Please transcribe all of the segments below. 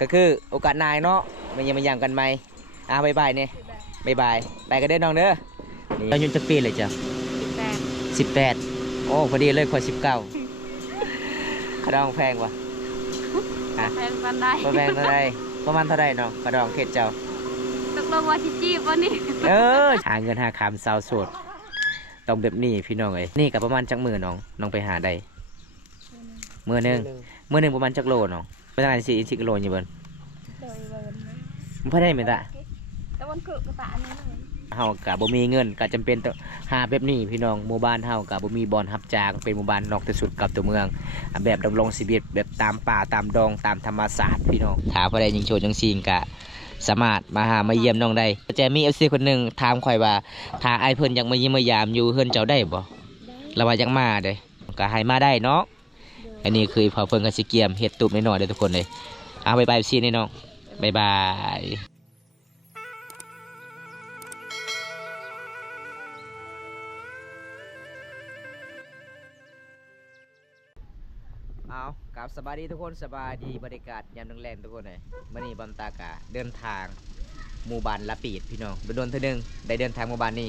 ก็คือโอกาสนายเนาะมันยังมาย่างกันไหมบายบายเนี่ยบายบายไปกันเด้อน้องเด้อนี่อายุจักปีเลยจ้ะ18โอ้พอดีเลยคอย19กระดองแพงวะแพงปันได้แพงเท่าไรประมาณเท่าไรน้องกระดองเขตเจ้าตกลงว่าชิจีบวันนี้หาเงินหาคำสาวโสดต้องแบบนี้พี่น้องเอ้ยนี่กับประมาณจักมือน้องไปหาได้มือหนึ่งประมาณจักโลน้องไม่ต้องการสิกิโลอยู่บนมันพอได้ไหมตาแต่วันเกิดกระตาเนี่ยเฮากับบ่มีเงินก็จำเป็นต้องหาแบบนี้พี่น้องหมู่บ้านเฮากับบ่มีบ่อนรับจ้างเป็นหมู่บ้านนอกที่สุดกับตัวเมืองแบบดำรงชีวิตแบบตามป่าตามดงตามธรรมศาสตร์พี่น้องถ้าพอได้ยิงโชว์จังซีงกะสามารถมาเยี่ยมน้องได้จะมี FC คนหนึ่งถามข่อยว่าถ้าไอ้เพิ่นอยากมาเยี่ยมมายามอยู่เฮือนเจ้าได้บ่เราว่าอยากมาเด้ก็ให้มาได้เนาะอันนี้คือพอเพิ่นก็สิเกียมเฮ็ดตุบน้อยๆเด้อทุกคนเลยเอาบ๊ายบาย FC นี่น้องบ๊ายบายเอากับสบายดีทุกคนสบายดีบรรยากาศยามแรงๆทุกคนเลยมื่อนี้บอมตากะเดินทางหมู่บ้านละปีดพี่น้องโดนเท่านึงได้เดินทางหมู่บ้านนี้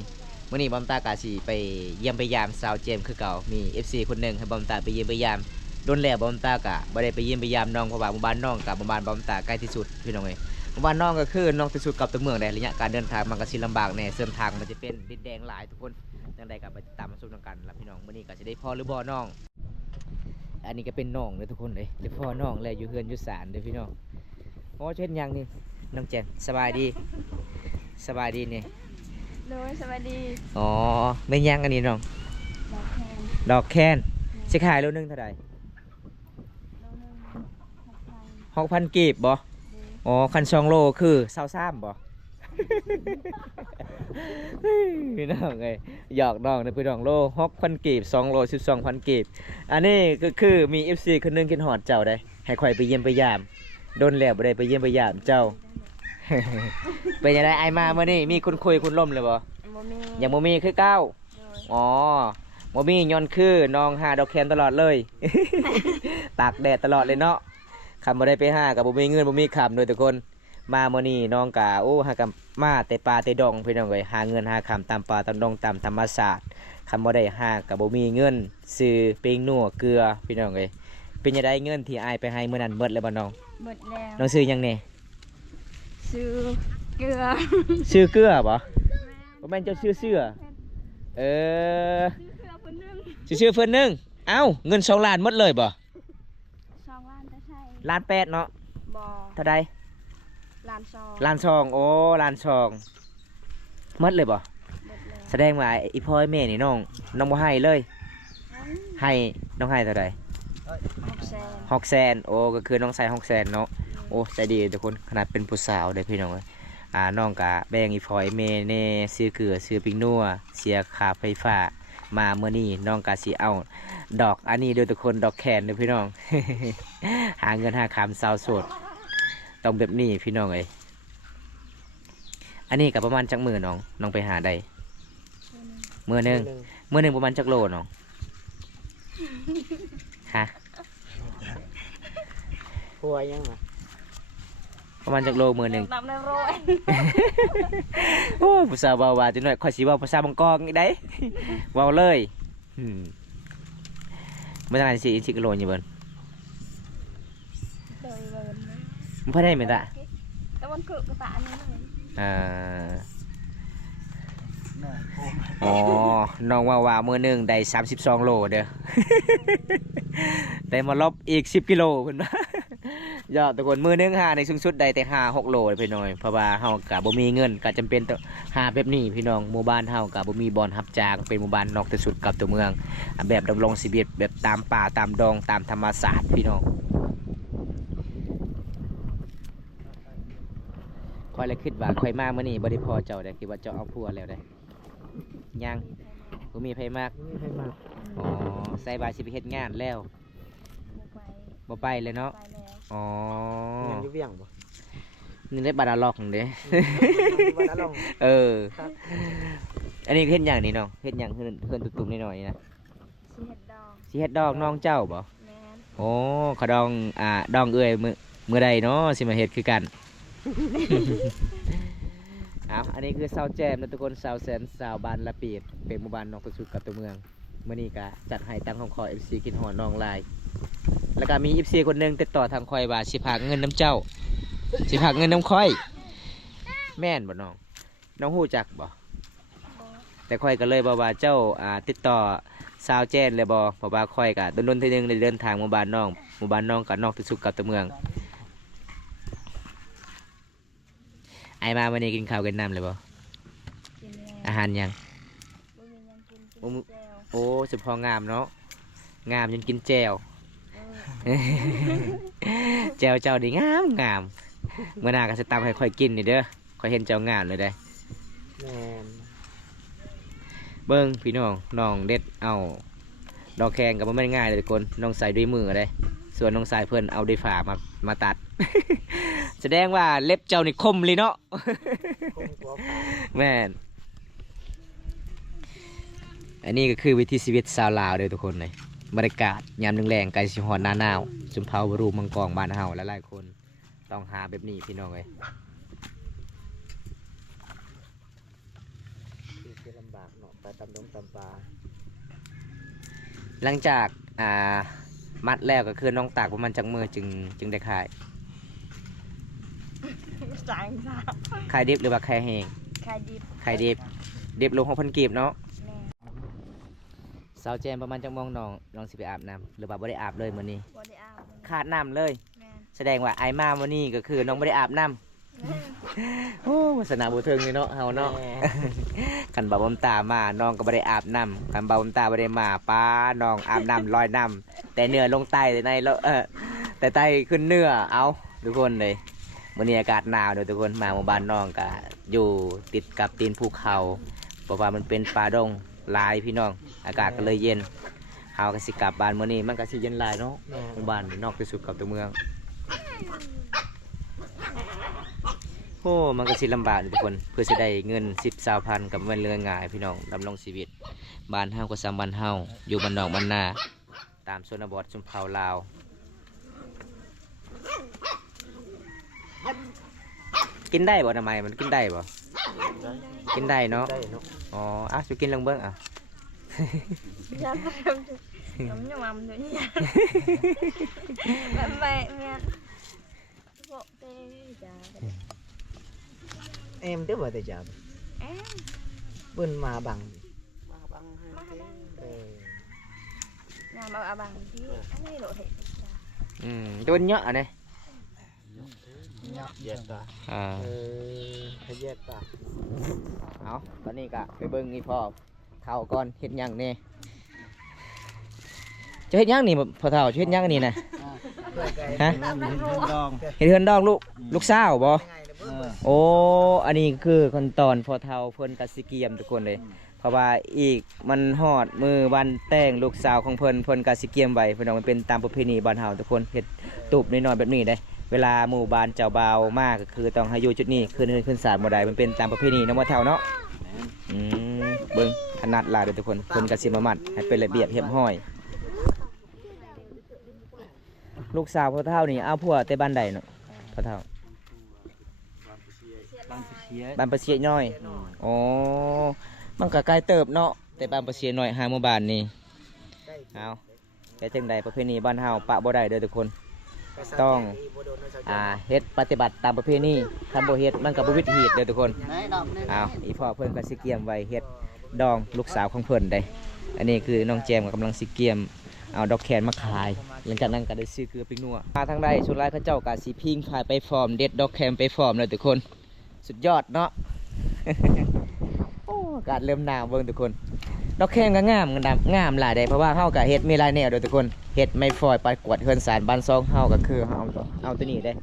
มื่อนี้บอมตากะสิไปเยี่ยมไปยามสาวเจมคือเก่ามี FC คนหนึ่งให้บอมตาไปเยี่ยมไปยามโดนแล้วบอมตากะบ่ได้ไปเยี่ยมไปยามน้องเพราะว่าหมู่บ้านน้องกับหมู่บ้านบอมตาใกล้ที่สุดพี่น้องเลยหมู่บ้านน้องก็คือน้องที่สุดกับตัวเมืองในระยะการเดินทางมันก็สิลำบากแน่เส้นทางมันจะเป็นดินแดงหลายทุกคนจังใดกับไปตามมาสู้กันแล้วพี่น้องมื่อนี้ก็จะได้พ่อหรือบ่น้องอันนี้ก็เป็นน้องเลยทุกคนเลยเดี๋ยวพ่อน้องแล้วอยู่เฮือนอยู่ศาลเดี๋ยวพี่น้องโอ้เช่นยังนี่น้องแจนสบายดีนี่เลยสวัสดีอ๋อไม่ยังอันนี้น้องดอกแคนจะขายโลนึงเท่าไหร่6,000กีบบ่อ๋อคัน2 โลคือ23บ่พี่น้องไงหยอกน้องนะพี่น้องโล6,000กีบ2 โล12,000กีบอันนี้ก็คือมี FC คนนึงกินหอดเจ้าได้ให้ข่อยไปเยี่ยมไปยามโดนแล้วบ่ได้ไปเยี่ยมไปยามเจ้า เป็นยังไงไอมาเมื่อนี้มีคุณคุยคุณล่มเลยบ่ยังบ่มีคือเก้าอ๋อบ่มีย้อนคือน้องหาดอกแคนตลอดเลย ตากแดดตลอดเลยเนาะคำบ่ได้ไปหากับบ่มีเงินบ่มีคำโดยทุกคนมาเมื่อนี้น้องกะโอ้หากับมาแต่ปลาแต่ดองพี่น้องเอ้ยหาเงินหาคำตามป่าตามดงตามธรรมศาสตร์คำบ่ได้หากับบ่มีเงินซื้อเป้งนัวเกลือพี่น้องเอ้ยเป็นยังไงเงินที่อายไปให้เมื่อนั้นหมดแล้วบ่น้องหมดแล้วน้องซื้อยังเนี่ยซื้อเกลือซื้อเกลือบ่บ่แม่นเจ้าซื้อเสื้อซื้อเพิ่นนึงเอ้าเงิน2 ล้านหมดเลยบ่2 ล้านจะใช่1,800,000เนาะบ่เท่าใด1,200,000โอ้1,200,000หมดเลยบ่แสดงว่าอีพ่อแม่นี่น้องบ่ให้เลยให้น้องให้เท่าใด600,000โอ้ก็คือน้องใส่600,000เนาะโอ้ใจดีทุกคนขนาดเป็นผู้สาวได้พี่น้องเลยน้องกะแบ่งอีพ่อแม่เน่ซื้อเกลือซื้อปิ้งนัวเสียค่าไฟฟ้ามาเมื่อนี้น้องกะสิเอาดอกอันนี้โดยทุกคนดอกแคนเด้อพี่น้อง หาเงินหาคำสาวโสดต้องแบบนี้พี่น้องเอ้ยอันนี้กับประมาณจักมือน้องไปหาได้มือหนึ่งประมาณจักโลน้องฮะหัวยังมาประมาณจักโลมือหนึ่งตามในโรยโอ้ภาษาเบาๆจังหน่อยขอสีเบาภาษาบังกอกได้เบาเลยไม่ต้องการสิกิโลอยู่บนมันพอได้ไหมตาแต่วันเกิดกระตาเนี่ยอ๋อน้องว่ามือหนึ่งได้32 โลเด้อ ได้มาลบอีก10 กิโลคุณนะยอดทุกคนมือหนึ่งหาในสูงสุดได้แต่6 โลไปหน่อยเพราะว่าเฮากับบ่มีเงินก็จำเป็นต้องหาแบบนี้พี่น้องหมู่บ้านเฮากับบ่มีบ่อนรับจ้างเป็นหมู่บ้านนอกที่สุดกับตัวเมืองแบบดำรงชีวิตแบบตามป่าตามดงตามธรรมศาสตร์พี่น้องคอยเลยคิดว่าคอยมาเมื่อนี้บ่ได้พอเจ้าได้คิดว่าเจ้าเอาผัวแล้วได้ยังบ่มีไผมากอ๋อใส่บาสิไปเฮ็ดงานแล้วบ่ไปเลยเนาะอ๋อยังอยู่เวียงบ่นี่ได้บาดาล็อกเด้อันนี้เฮ็ดหยังนี่น้องเฮ็ดหยังเพิ่นตุ้มๆนิดหน่อยนะสิเฮ็ดดอกน้องเจ้าบ่โอ้ขะดองดองเอื้อย เมื่อใดเนาะสิมาเฮ็ดคือกัน เอาอันนี้คือซาวแจมนะทุกคนซาวแซนซาวบานละปีดเป็นหมู่บ้านนอกประสุดกับตัวเมืองเมื่อนี้ก็จัดให้ตั้งห้องคอ FC กินหอน้องลายแล้วก็มี FC คนหนึงติดต่อทางคอยว่าสิพากเงินน้ำเจ้าสิพากเงินน้ำคอยแม่นบ่น้องฮู้จักบ่แต่คอยก็เลยบอกว่าเจ้าติดต่อซาวแจนเลยบ่เพราะว่าคอยก็โดนๆทีนึงได้เดินทางหมู่บ้านน้องก็นอกที่สุดกับตัวเมืองไอมาวันนี้กินข้าวกินน้ำเลยบ่ กินแล้ว อาหารยัง บ่มีหยังกิน โอ้ กิน มึ แจ่ว โอ้สุดพองามเนาะงามจนกินแจว เออ แจวเจ้าดีงามเมื่อหน้าก็จะตามให้ค่อยกินนี่เด้อค่อยเห็นเจ้างามเลยได้อ แม่น เบิ้งพี่น้องเด็ดเอาดอกแขงกับมันไม่ง่ายเลยทุกคนน้องใส่ด้วยมือเลยส่วนน้องสายเพื่อนเอาด้วยฝ่ามาตัด แสดงว่าเล็บเจ้านี่คมเลยเนาะ คงกลัวผา แม่นอันนี้ก็คือวิถีชีวิตชาวลาวเด้อทุกคนเลยบรรยากาศยามแรงๆไกลสิฮอนหน้าหนาวจุมเผาบรูมังกรบ้านเฮาหลายๆคนต้องหาแบบนี้พี่น้องเอ้ย คือลำบากเนาะไปตำดงตำปลา หลังจากมัดแล้วก็คือน้องตากประมาณจังมือจึงได้ขาย สายสาว ขายดิบหรือว่าขายแห้ง ขายดิบ ขายดิบลง6,000กีบเนาะ แม่ สาวแจมประมาณจังมองน้องสิไปอาบน้ำหรือว่าบ่ได้อาบเลยมื้อนี้ บ่ได้อาบเลย ขาดน้ำเลย แม่ แสดงว่าไอมามื้อนี้ก็คือน้องบ่ได้อาบน้ำ โอ้วาสนาบ่ถึงนี่เนาะเฮาเนาะ แม่ คันบ่าวบำตามาน้องก็บ่ได้อาบน้ำคันบ่าวบำตาบ่ได้มาป้าน้องอาบน้ำลอยน้ำแต่เนื้อลงใต้แต่ในแล้วแต่ใต้ขึ้นเนื้อเอาทุกคนเลยมื้อนี้อากาศหนาวเด้อทุกคนมาหมู่บ้านน้องก็อยู่ติดกับตีนภูเขาเพราะว่ามันเป็นป่าดงหลายพี่น้องอากาศก็เลยเย็นเฮาก็สิกลับบ้านมื้อนี้มันก็สิเย็นหลายเนาะ แม่ หมู่บ้านนี่นอกที่สุดกับตัวเมืองโอ้มันก็สิลำบากเลยทุกคนเพื่อจะได้เงิน10-20,000กับมันเรือนง่ายพี่น้องดำรงชีวิตบ้านเฮาก็ซ้ำบ้านเฮาอยู่บ้านนอกบ้านนาตามชนบทชนเผ่าลาวกินได้บ่ทำไมมันกินได้บ่กินได้เนาะ ได้เนาะ อ๋ออ่ะจะกินลองเบิ่งอ่ะ ยันบ่ทำจุน้ำยำด้วยเนี่ยแบบไปแม่พวกเต้จ้า em tiếp vào tay chợ เอ๊ะ bên mà bằng มาบัง ờ, ยามเอาบังที่อันนี้โหลดเห็ดจ้า โดนเยอะอ่ะเนี่ย dẹp ta อ่า phải dẹp ta เอาตอนนี้ก็ไปเบิ่งนี่พ่อเท่าก่อนเฮ็ดหยังนี่จะเฮ็ดหยังนี่พ่อเท่าจะเฮ็ดหยังอันนี่นะ ฮะ เฮ็ดเฮือนดองลูกสาวบ่โอ้อันนี้คือขั้นตอนพ่อเท่าเพิ่นก็สิเกียมทุกคนเลย เพราะว่าอีกมันฮอดมือวันแต่งลูกสาวของเพิ่นก็สิเกียมไว้พี่น้องมันเป็นตามประเพณีบ้านเฮาทุกคนเฮ็ดตูบน้อยๆแบบนี้ได้ เวลาหมู่บ้านเจ้าบ่าวมากก็คือต้องให้อยู่จุดนี้ขึ้นศาลบ่ได้มันเป็นตามประเพณีเนาะบ่เท่าเนาะอืมเบิ่งถนัดหลายเด้อทุกคนเพิ่นก็สิมามัดให้เป็นระเบียบเรียบร้อย ลูกสาวพ่อเท่านี่เอาผัวแต่บ้านใดเนาะพ่อเท่าบ้านประเสียน้อยอ๋อมันก็ไกลเติบเนาะแต่บ้านประเสียน้อยหาหมู่บ้านนี่เอาแต่จังใดประเพณีบ้านเฮาปะบ่ได้เด้อทุกคน ต้องเฮ็ดปฏิบัติตามประเพณีทำบ่เฮ็ดมันก็บ่วิถีเด้อทุกคนเอาอีพ่อเพิ่นก็สิเกียมไว้เฮ็ดดองลูกสาวของเพิ่นได้อันนี้คือน้องแจมก็กำลังสิเกียมเอาดอกแคนมาขายหลังจากนั้นก็ได้ซื้อเกลือไปนัวมาทางใดสุดท้ายเขาเจ้าก็สิพิงขายไปฟอร์มเด็ดดอกแคนไปฟอร์มเลยทุกคนสุดยอดเนาะ โอ้อากาศเริ่มหนาวเบิ่งทุกคนดอกแคนก็งามงามหลายได้เพราะว่าเฮาก็เฮ็ดมีหลายแนวเด้อทุกคนเฮ็ดไม้ฟอยไปกวดเฮือนสารบ้านซองเฮาก็คือเฮาเอาตัวนี้ได้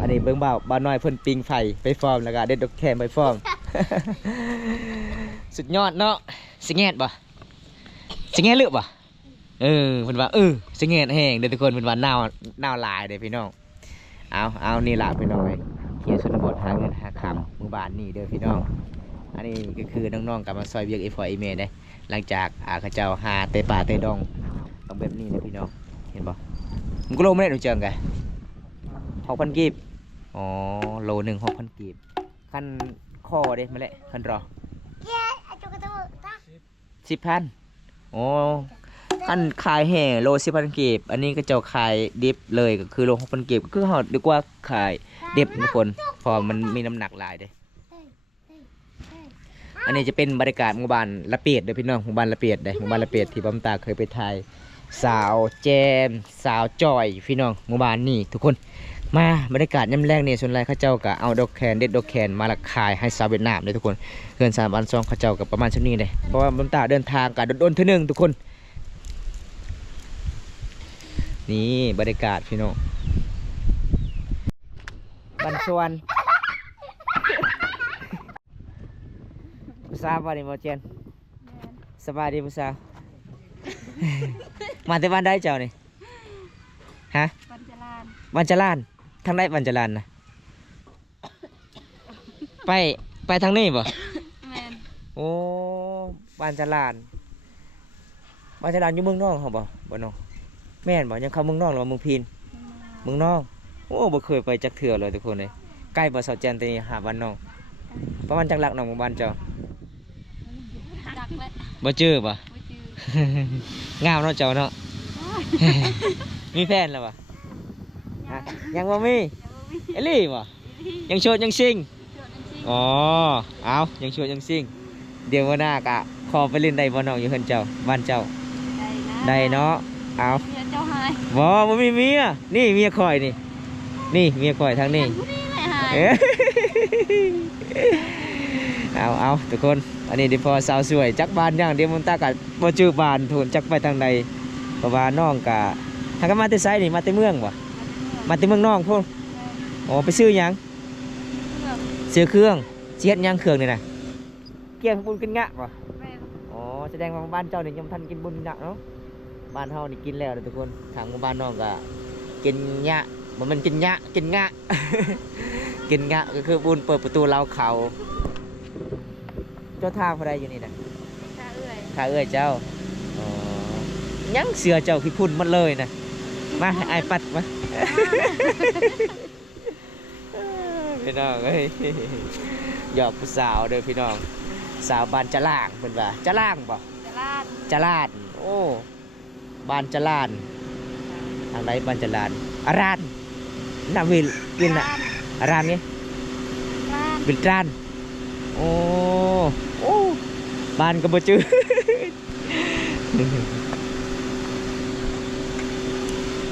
อันนี้เบิ่งบ่าวน้อยเพิ่นปิงไฟไปฟอร์มแล้วก็เด็ดดอกแคนไปฟอร์ม สุดยอดเนาะสิแงดบ่สิแงดลึกบ่เพิ่นว่าสิแงดแห้งเด้อทุกคนเพิ่นว่าหนาวหลายเด้อพี่น้องเอานี่ล่ะพี่น้องเอ้ยเขียนชนบทหาเงินหาคำหมู่บ้านนี่เด้อพี่น้องอันนี้ก็คือน้องๆกลับมาซอยเวียกอีเมได้หลังจากเขาเจ้าหาเตะป่าเตะดองต้องแบบนี้นะพี่น้องเห็นบ่มึงก็ลงไม่ได้หนูเจิงไง 6,000กีบอ๋อโลหนึ่ง6,000กีบคันคอเด้มาแหละคันรอ10,000โอ้คันขายแห่โล10,000กีบอันนี้ก็เจ้าขายดิบเลยก็คือโล6,000กีบก็คือเขาดีกว่าขายดิบทุกคนเพอมันมีน้ำหนักหลายเด้อันนี้จะเป็นบรรยากาศหมู่บ้านละเปียดเด้อพี่น้องหมู่บ้านละเปียดเด้หมู่บ้านละเปียดที่บำตาเคยไปถ่ายสาวแจมสาวจอยพี่น้องหมู่บ้านนี่ทุกคนมาบรรยากาศย่ำแรงเนี่ยส่วนไรเข้าเจ้าก็เอาดอกแคนเด็ดดอกแคนมาละขายให้สาวเวียดนามเลยทุกคนเกิน3 วัน 2เข้าเจ้ากับประมาณชั่วนี้เลยเพราะว่าบำตาเดินทางกันโดนๆเท่านึงทุกคนนี่บรรยากาศพี่น้องบันชวนผู้สาววันนี้มาเจนสบายดีผู้สาว มาที่บ้านได้เจ้านี่ฮะ ปัญจลาน บันจลานทางได้บันจลานนะไปทางนี้บ่ แมน โอ้บันจลานอยู่เมืองนอกเขาบ่น้องแม่นบ่ยังเข้าเมืองนอกหรือว่าเมืองพีนเมืองนอกโอ้บ่เคยไปจักเถื่อเลยทุกคนเลยใกล้บ่เสาแจนตัวนี้หาบ้านน้องประมาณจักหลักน้องหมู่บ้านเจ้า ดักเลย บ่เจอบ่ ไม่จื้อง ามเนาะเจ้าเนาะ มีแฟนแล้วบ่ฮะยังบ่มีเอลี่บ่ยังโสดยังซิงอ๋อเอายังโสดยังซิงเดี๋ยววันหน้ากะขอไปเล่นได้บ่น้องอยู่เฮือนเจ้าบ้านเจ้า ได้นะ ได้เนาะเอา เมียเจ้าหาย บ่มีเมียนี่เมียข่อยนี่เมียข่อยทางนี้ ผู้นี้เลยหาย เอ้ยเอาทุกคนอันนี้เดี๋ยวพอสาวสวยจักบานอย่างเดียวมันตากะบ่จื้อบานทุนจักไปทางใดเพราะว่าน้องกะทางก็มาแต่ไสนี่มาแต่เมืองบ่มาแต่เมืองน้องพุ่นอ๋อไปซื้อหยังซื้อเครื่องเสียดหยังเครื่องนี่น่ะเกี่ยงบุญกินงะบ่ แม่น อ๋อแสดงว่าบ้านเจ้านี่ยังทันกินบุญกินงะเนาะบ้านเฮานี่กินแล้วเด้อทุกคนทางหมู่บ้านน้องก็กินงะบ่แมันกินงะกินงะ กินงะก็คือบุญเปิดประตูเล้าเขาเจ้าท่าพระใดอยู่นี่นะ ตาเอื่อย ท่าเอ้ยเจ้าอ๋อยังเสือเจ้าขี้พุ่นหมันเลยนะมาให้อายปัดมา พี่น้องเอ้ยหยอกผู้สาวเด้อพี่น้องสาวบ้านจะล่างเป็นว่าจะล่างบ่ จะลาด จะลาดโอ้บ้านจะลานทางไหนบ้านจะลานอารานน่าวินน่ะอารานนี่ ลาด วินตรานโอ้บ้านก็บ่จื้อ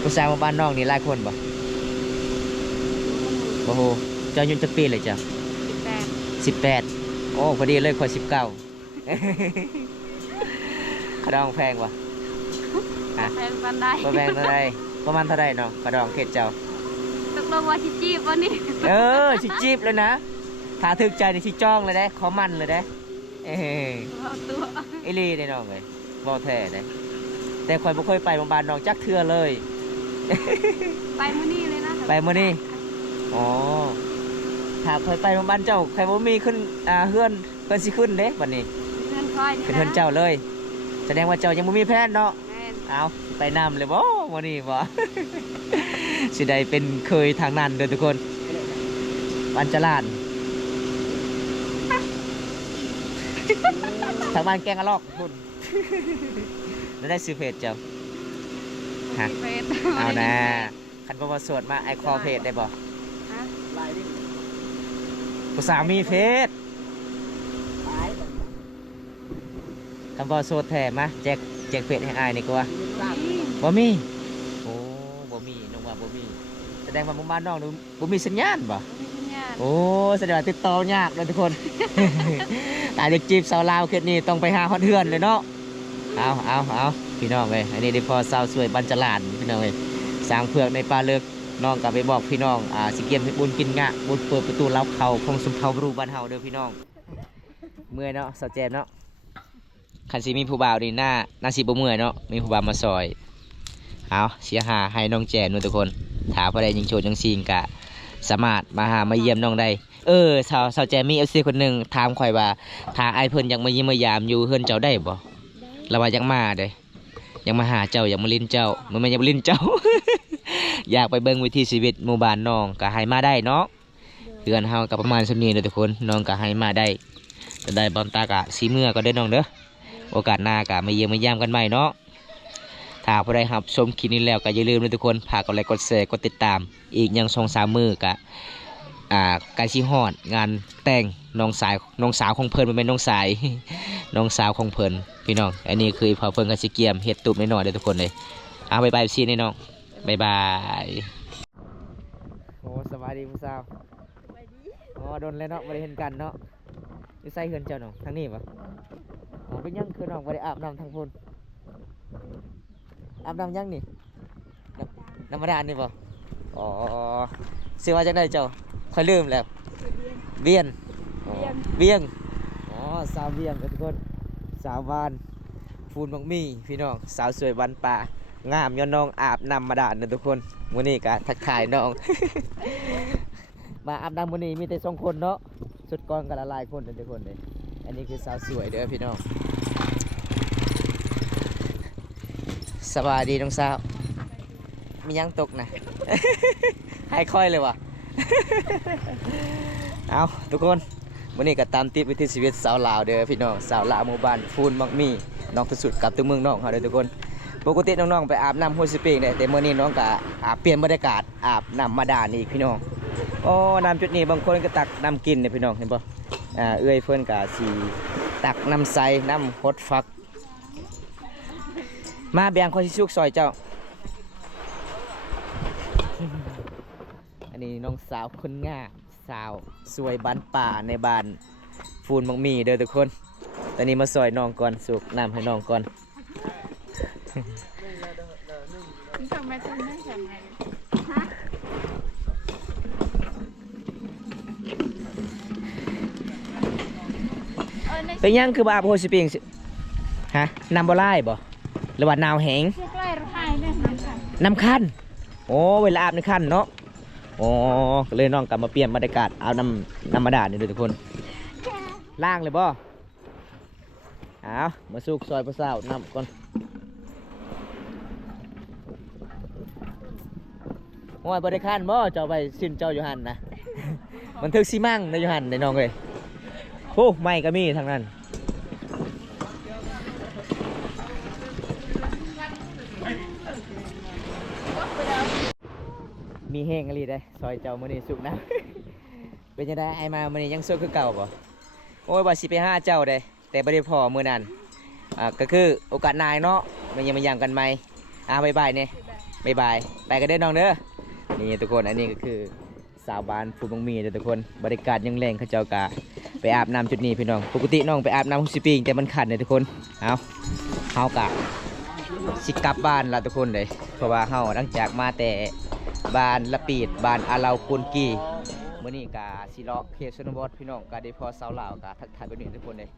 ผู้สาวมาบ้านน้องนี่หลายคนบ่โอ้โหเจ้าอายุจักปีเลยจ้ะ 18โอ้พอดีเลยคน19 กระดองแพงวะ แฟนปันได้ บ่แพงเท่าไรประมาณเท่าไรเนาะกระดองเขตเจ้า ตกลงว่าชิจีบวันนี้ สิจีบเลยนะถ้าถึกใจนี่สิจ้องเลยได้ขอมันเลยได้เอ้ย เอาตัว อีหลีได้น้องเลยบ่แท้ได้แต่ข่อยบ่เคยไปโรงพยาบาลน้องจักเทื่อเลย ไปมื้อนี้เลยนะ ไปมื้อนี้อ๋อถ้าข่อยไปโรงพยาบาลเจ้าใครบ่มีขึ้นเฮือนเพิ่นสิขึ้นเด้บัดนี้ เพื่อนคอยนี่ เป็น นะ เฮือนเจ้าเลย แสดงว่าเจ้ายังบ่มีแพทย์เนาะ แม่น เอาไปนำเลยบ่วันนี้บ่ สิได้เป็นเคยทางนั้นเด้อทุกคนวันจราน ทางบ้านแกงอะลอกคุณ แล้วได้ซื้อเพจเจ้า ฮะ เฟซ เอานะคันบ่ว่าโสดมาไอคอเพจได้บ่ ฮะ ผู้สาวมีเพจคันบ่โสดแท้มาแจกเพจให้อายนี่กว่า บ่มีโอ้บ่มีน้องว่าบ่มีแสดงว่าหมู่บ้านน้องนี่บ่มีสัญญาณบ่ มีสัญญาณ โอ้แสดงว่าติดต่อยากเลยทุกคน ตาเด็กจีบสาวลาวเขตนี้ต้องไปหาฮอดเฮือนเลยเนาะเอาพี่น้องเอ้ยอันนี้ได้พอสาวสวยบันจลานพี่น้องเอ้ยสร้างเผือกในป่าเลิกน้องก็ไปบอกพี่น้องสิเกียมให้บุญกินงะบุญเปิดประตูเล้าเขาคงสมเภารูบ้านเฮาเด้อพี่น้องเมื่อยเนาะสาวแจมเนาะคันสิมีผู้บ่าวนี่น่าสิบ่เมื่อยเนาะมีผู้บ่าวมาซอยเอาเสียหาให้น้องแจมนู่นทุกคนถามพอได้ยิงโชดยิงซิงกะสามารถมาเยี่ยมน้องได้สาวแจมมี FC คนหนึงถามข่อยว่าถ้าไอ้เพิ่นอยากมาเยี่ยมมายามอยู่เฮือนเจ้าได้บ่เราว่าอยากมาเด้อยากมาหาเจ้าอยากมาลิ้นเจ้ามันไม่อยากมาลิ้นเจ้า อยากไปเบิ่งวิถีชีวิตหมู่บ้านน้องก็ให้มาได้เนาะเดือนเฮาก็ประมาณส่ำนี้เด้อทุกคนน้องก็ให้มาได้แต่ได้บอมตากะสีเมื่อก็ได้อน้องเด้อโอกาสหน้าก็มาเยี่ยมมาย่ำกันใหม่เนาะถ้าผู้ใดรับชมคลิปนี้แล้วก็อย่าลืมนะทุกคนฝากกดไลค์กดแชร์กดติดตามอีกยัง2-3 มื้อก็ใกล้สิฮอดงานแต่งน้องสาวของเพิ่นบ่แม่นน้องสาย น้องสาวของเพิ่นพี่น้องอันนี้คือพอเพิ่นก็สิเกียมเฮ็ดตุบน้อยๆเด้อทุกคนเลยเอาบ๊ายบายซี่นี่น้องบ๊ายบายโอ้สวัสดีผู้สาว ไปดี อ๋อโดนแล้วเนาะบ่ได้เห็นกันเนาะอยู่ใส่เฮือนเจ้าน้องทางนี้บ่อ๋อเป็นหยังคือน้องบ่ได้อาบน้ำทางพุ่นอาบน้ำยังนี่น้ำธรรมดานี่บ่อ๋อซื้อมาจากไหนเจ้าค่อยลืมแล้วเวียนอ๋อเวียงอ๋อสาวเวียงกันทุกคนสาวบ้านฟูนบักมี่พี่น้องสาวสวยวันป่างามย้อนน้องอาบน้ำมาดานนะทุกคนมื้อนี้ก็ทักทายน้อง มาอาบน้ำมื้อนี้มีแต่2 คนเนาะสุดก่อนกันละลายคนเด้อทุกคนเลยอันนี้คือสาวสวยเด้อพี่น้องสบายดีน้องสาวมียังตกนะ ให้ค่อยเลยวะ เอาทุกคนวันนี้ก็ตามติดวิถีชีวิตสาวลาวเด้อพี่น้องสาวลาวหมู่บ้านฟูนมักมีน้องที่สุดกับตัวเมืองน้องเขาเด้อทุกคนปกติน้องๆไปอาบน้ำห้วยสิเป่งเนี่ยแต่เมื่อนี้น้องก็อาบเปลี่ยนบรรยากาศอาบน้ำมาดานอีกพี่น้องโอ้น้ำจุดนี้บางคนก็ตักน้ำกินเนี่ยพี่น้องเห็นปะเอื้อยเพื่อนก็สีตักน้ำใสน้ำฮดฟักมาแบ่งคนที่สุกซอยเจ้า อันนี้น้องสาวคนง่าสาวสวยบ้านป่าในบ้านฟูนมังมีเด้อทุกคนตอนนี้มาซอยน้องก่อนสุกน้ำให้น้องก่อน นี่ทำไมต้องได้ยังไงฮะเป็นยังคือบ้าโพสิปิงฮะน้ำบ่ไล่บ่หรือว่าน้ำแห้ง พวกไล่เราให้เนี่ยค่ะ น้ำคั้นโอ้เวลาอาบในคั้นเนาะโอ้ก็เลยน้องกลับมาเปลี่ยนบรรยากาศเอาน้ำมาดานี่ด้วยทุกคนล่างเลยบ่เอามาสุกซอยพระสาวน้ำก่อนโอ้ยบริการบ่เจ้าไปสิ้นเจ้าอยู่หันนะ มันทึกซีมั่งในอยู่หันในน้องเลยโอ้ไม่ก็มีทางนั้นมีแห้งอะไรได้ซอยเจ้ามื้อนี้สุกนะ เป็นยังไงไอมามื้อนี้ยังสุกคือเก่าบ่โอ้ยว่าสิไปหาเจ้าได้แต่บ่ได้พอมื้อนั้นก็คือโอกาสหน้าเนาะมันยังมาย่ำกันใหม่บ๊ายบายเนี่ยบ๊ายบายไปกันเด้อน้องเด้อนี่ทุกคนอันนี้ก็คือสาวบ้านฟูบังมีเด้อทุกคนบริการยังแรงเขาเจ้ากะไปอาบน้ำจุดนี้พี่น้องปกติน้องไปอาบน้ำ6 ปีแต่มันขัดเนี่ยทุกคนเอาเฮากะสิกลับบ้านละทุกคนเลยเพราะว่าเฮาหลังจากมาแต่บ้านละปีดบ้านอาเลาคุนกีมื้อนี้กะสิเลาะเขตชนบทพี่น้องกะได้พอสาวลาวกะทักทายไปนี่ทุกคนเลย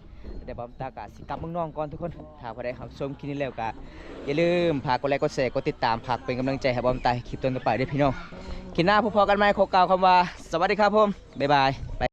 แต่บอมตากะสิกลับเมืองน้องก่อนทุกคนถ้าพอได้รับชมคลิปนี้แล้วกะอย่าลืมฝากกดไลค์กดแชร์กดติดตามฝากเป็นกำลังใจให้บอมตาคลิปต่อไปด้วยพี่น้องคลิปหน้าพบกันใหม่ขอกล่าวคำว่าสวัสดีครับผมบ๊ายบาย